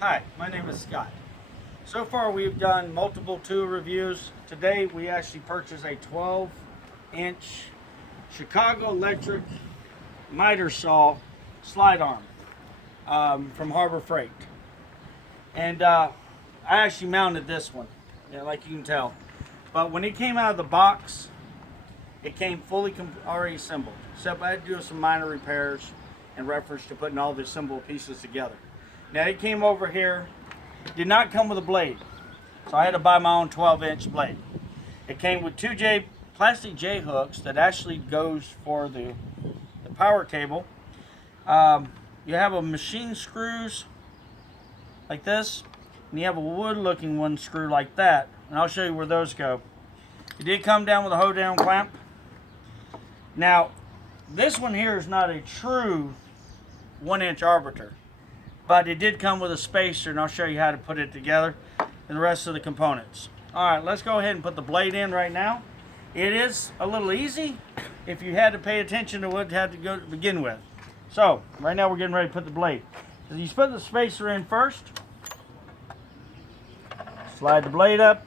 Hi, my name is Scott. So far we've done multiple tool reviews. Today we actually purchased a 12-inch Chicago Electric miter saw slide arm from Harbor Freight. And I actually mounted this one, like you can tell. But when it came out of the box, it came fully already assembled. Except I had to do some minor repairs in reference to putting all the assembled pieces together. Now it came over here, did not come with a blade, so I had to buy my own 12-inch blade. It came with two plastic J hooks that actually goes for the power cable. You have a machine screws like this, and you have a wood-looking one screw like that, and I'll show you where those go. It did come down with a hold-down clamp. Now, this one here is not a true 1-inch arbiter, but it did come with a spacer, and I'll show you how to put it together and the rest of the components. All right, let's go ahead and put the blade in right now. It is a little easy if you had to pay attention to what it had to go to begin with. So, right now we're getting ready to put the blade. So you put the spacer in first, slide the blade up,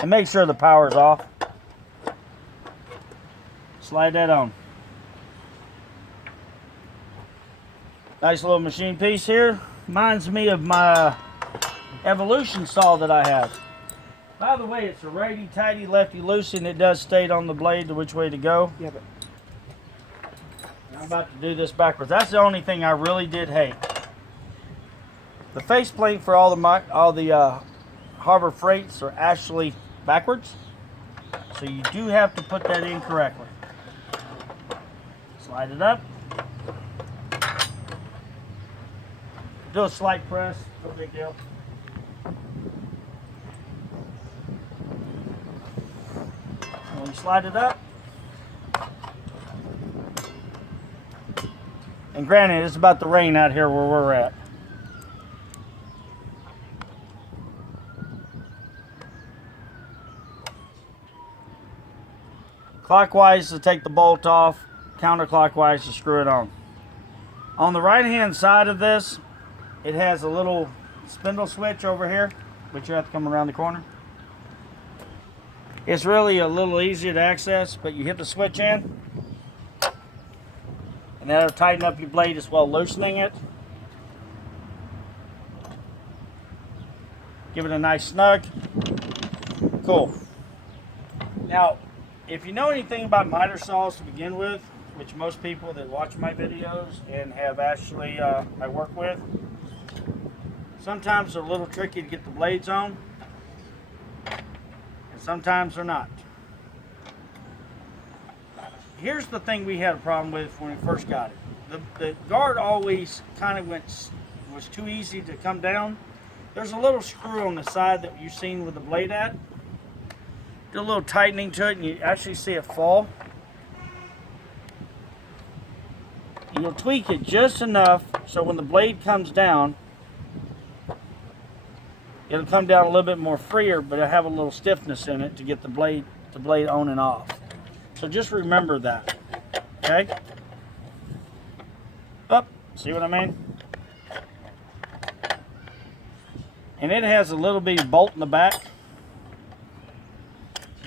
and make sure the power's off. Slide that on. Nice little machine piece here. Reminds me of my Evolution saw that I have. By the way, it's a righty-tighty, lefty-loosey, and it does state on the blade which way to go. Yeah, but I'm about to do this backwards. That's the only thing I really did hate. The faceplate for all the Harbor Freights are actually backwards, so you do have to put that in correctly. Slide it up. Do a slight press, no big deal. And when you slide it up, and granted, it's about to rain out here where we're at. Clockwise to take the bolt off, counterclockwise to screw it on. On the right hand side of this, it has a little spindle switch over here, but you have to come around the corner. It's really a little easier to access, but you hit the switch in, and that'll tighten up your blade as well, loosening it. Give it a nice snug. Cool. Now, if you know anything about miter saws to begin with, which most people that watch my videos and have actually I work with, sometimes they're a little tricky to get the blades on, and sometimes they're not. Here's the thing we had a problem with when we first got it. The guard always kind of was too easy to come down. There's a little screw on the side that you've seen with the blade at. Do a little tightening to it, and you actually see it fall. You'll tweak it just enough so when the blade comes down, it'll come down a little bit more freer, but it'll have a little stiffness in it to get the blade on and off. So just remember that, okay? Up, see what I mean? And it has a little bitty bolt in the back.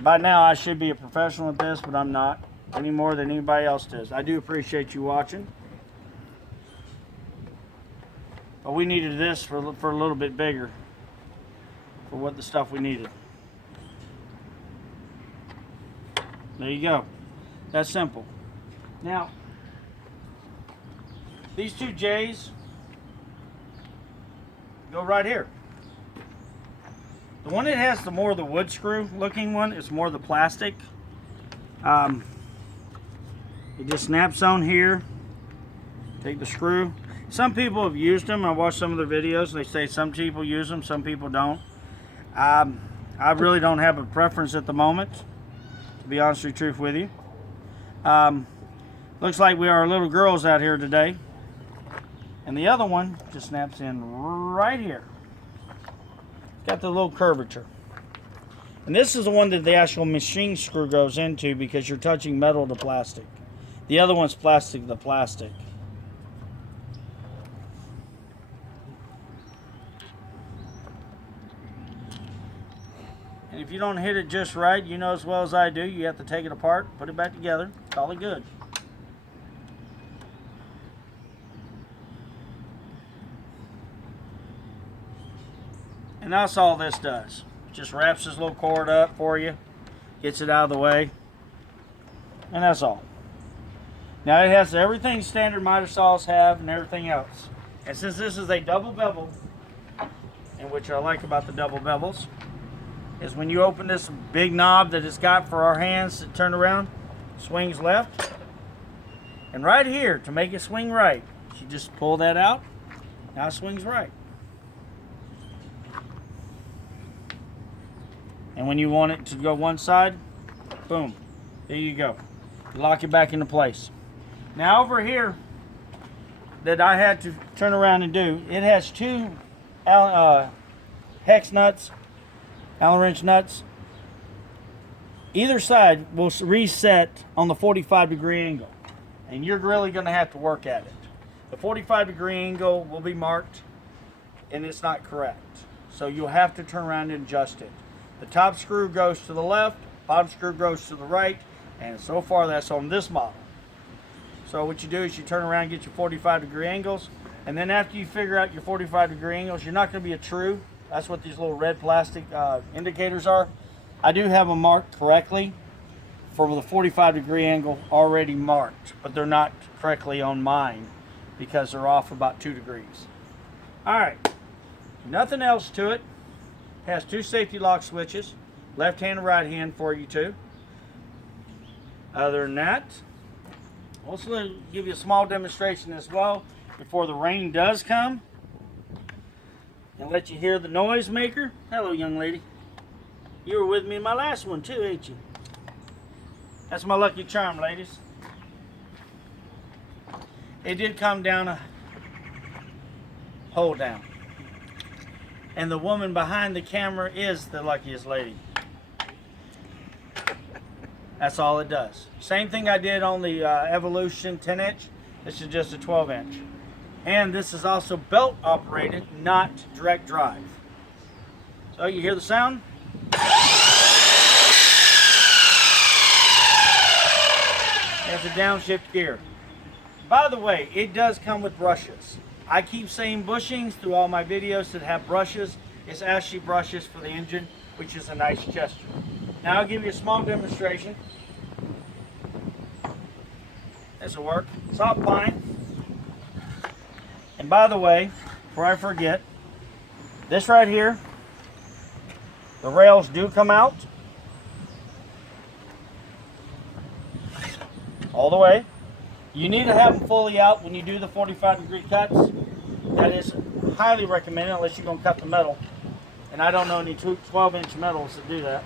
By now I should be a professional at this, but I'm not any more than anybody else does. I do appreciate you watching. But we needed this for a little bit bigger for what the stuff we needed. There you go. That's simple. Now, these two J's go right here. The one that has the more the wood screw looking one is more the plastic. It just snaps on here. Take the screw. Some people have used them. I watched some of their videos. They say some people use them, some people don't. I really don't have a preference at the moment, to be honestly truth with you. Looks like we are little girls out here today. And the other one just snaps in right here. Got the little curvature. And this is the one that the actual machine screw goes into because you're touching metal to plastic. The other one's plastic to plastic. if you don't hit it just right, you know as well as I do, you have to take it apart, put it back together, call it good. And that's all this does. Just wraps this little cord up for you, gets it out of the way, and that's all. Now it has everything standard miter saws have and everything else. And since this is a double bevel, and which I like about the double bevels, is when you open this big knob that it's got for our hands to turn around, swings left. And right here, to make it swing right, you just pull that out, now it swings right. And when you want it to go one side, boom, there you go. You lock it back into place. Now over here, that I had to turn around and do, it has two hex nuts, Allen wrench nuts. Either side will reset on the 45-degree angle, and you're really going to have to work at it. The 45-degree angle will be marked, and it's not correct. So you'll have to turn around and adjust it. The top screw goes to the left, bottom screw goes to the right, and so far that's on this model. So what you do is you turn around and get your 45-degree angles, and then after you figure out your 45-degree angles, you're not going to be a true. That's what these little red plastic indicators are. I do have them marked correctly for the 45-degree angle already marked, but they're not correctly on mine because they're off about 2 degrees. All right, nothing else to it. Has 2 safety lock switches, left hand and right hand for you too. Other than that, I'll also give you a small demonstration as well before the rain does come, and let you hear the noise maker. Hello, young lady. You were with me in my last one too, ain't you? That's my lucky charm, ladies. It did come down a hole down. And the woman behind the camera is the luckiest lady. That's all it does. Same thing I did on the Evolution 10-inch. This is just a 12-inch. And this is also belt operated, not direct drive. So you hear the sound? It's a downshift gear. By the way, it does come with brushes. I keep saying bushings through all my videos that have brushes. It's actually brushes for the engine, which is a nice gesture. Now I'll give you a small demonstration. This will work. Soft pine. And by the way, before I forget, this right here, the rails do come out all the way. You need to have them fully out when you do the 45-degree cuts. That is highly recommended unless you're going to cut the metal. And I don't know any 12-inch metals that do that.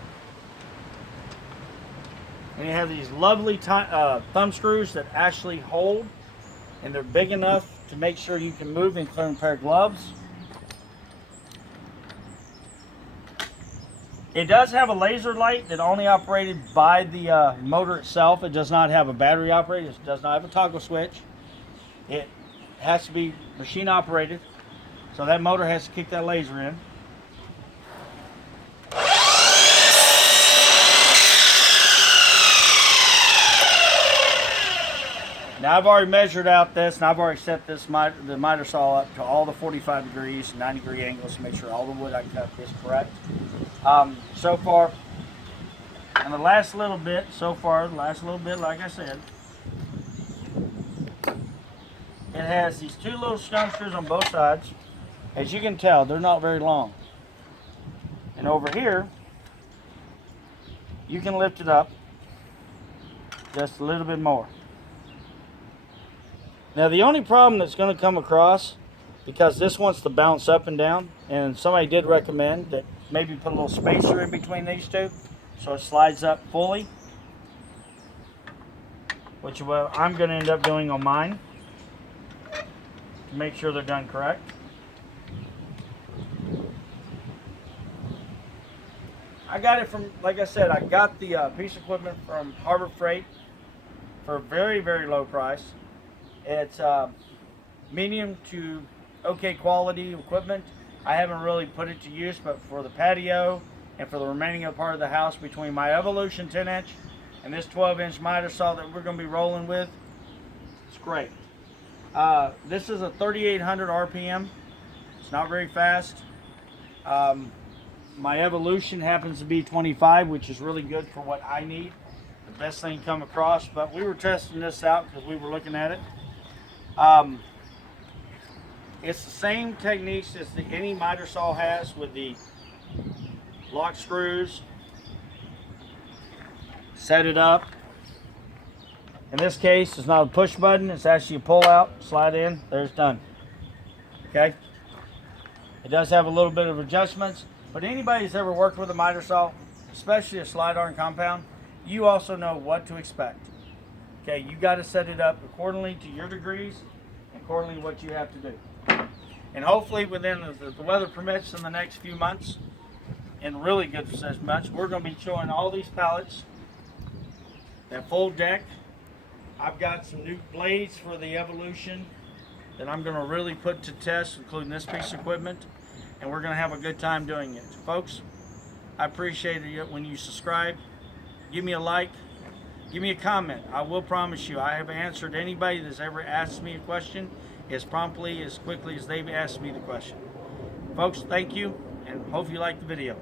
And you have these lovely thumb screws that actually hold, and they're big enough to make sure you can move, including a pair of gloves. It does have a laser light that only operated by the motor itself. It does not have a battery operated. It does not have a toggle switch. It has to be machine operated. So that motor has to kick that laser in. Now I've already measured out this, and I've already set this the miter saw up to all the 45 degrees, 90-degree angles to make sure all the wood I cut is correct. So far, and the last little bit, like I said, it has these 2 little stump screws on both sides. As you can tell, they're not very long. And over here, you can lift it up just a little bit more. Now the only problem that's going to come across, because this wants to bounce up and down, and somebody did recommend that maybe put a little spacer in between these two so it slides up fully, which is what I'm going to end up doing on mine to make sure they're done correct. I got it from, like I said, I got the piece of equipment from Harbor Freight for a very, very low price. It's medium to okay quality equipment. I haven't really put it to use, but for the patio and for the remaining part of the house between my Evolution 10-inch and this 12-inch miter saw that we're going to be rolling with, it's great. This is a 3,800 RPM. It's not very fast. My Evolution happens to be 25, which is really good for what I need. The best thing come across, but we were testing this out because we were looking at it. It's the same techniques as any miter saw has, with the lock screws. Set it up. In this case, it's not a push button, it's actually a pull out, slide in, there's done. Okay? It does have a little bit of adjustments, but anybody who's ever worked with a miter saw, especially a slide iron compound, you also know what to expect. Okay, you got to set it up accordingly to your degrees, accordingly what you have to do. And hopefully within the weather permits in the next few months, and really good for 6 months, we're going to be showing all these pallets, that full deck. I've got some new blades for the Evolution that I'm going to really put to test, including this piece of equipment, and we're going to have a good time doing it. Folks, I appreciate it when you subscribe. Give me a like, give me a comment. I will promise you I have answered anybody that's ever asked me a question as promptly, as quickly as they've asked me the question. Folks, thank you, and hope you like the video.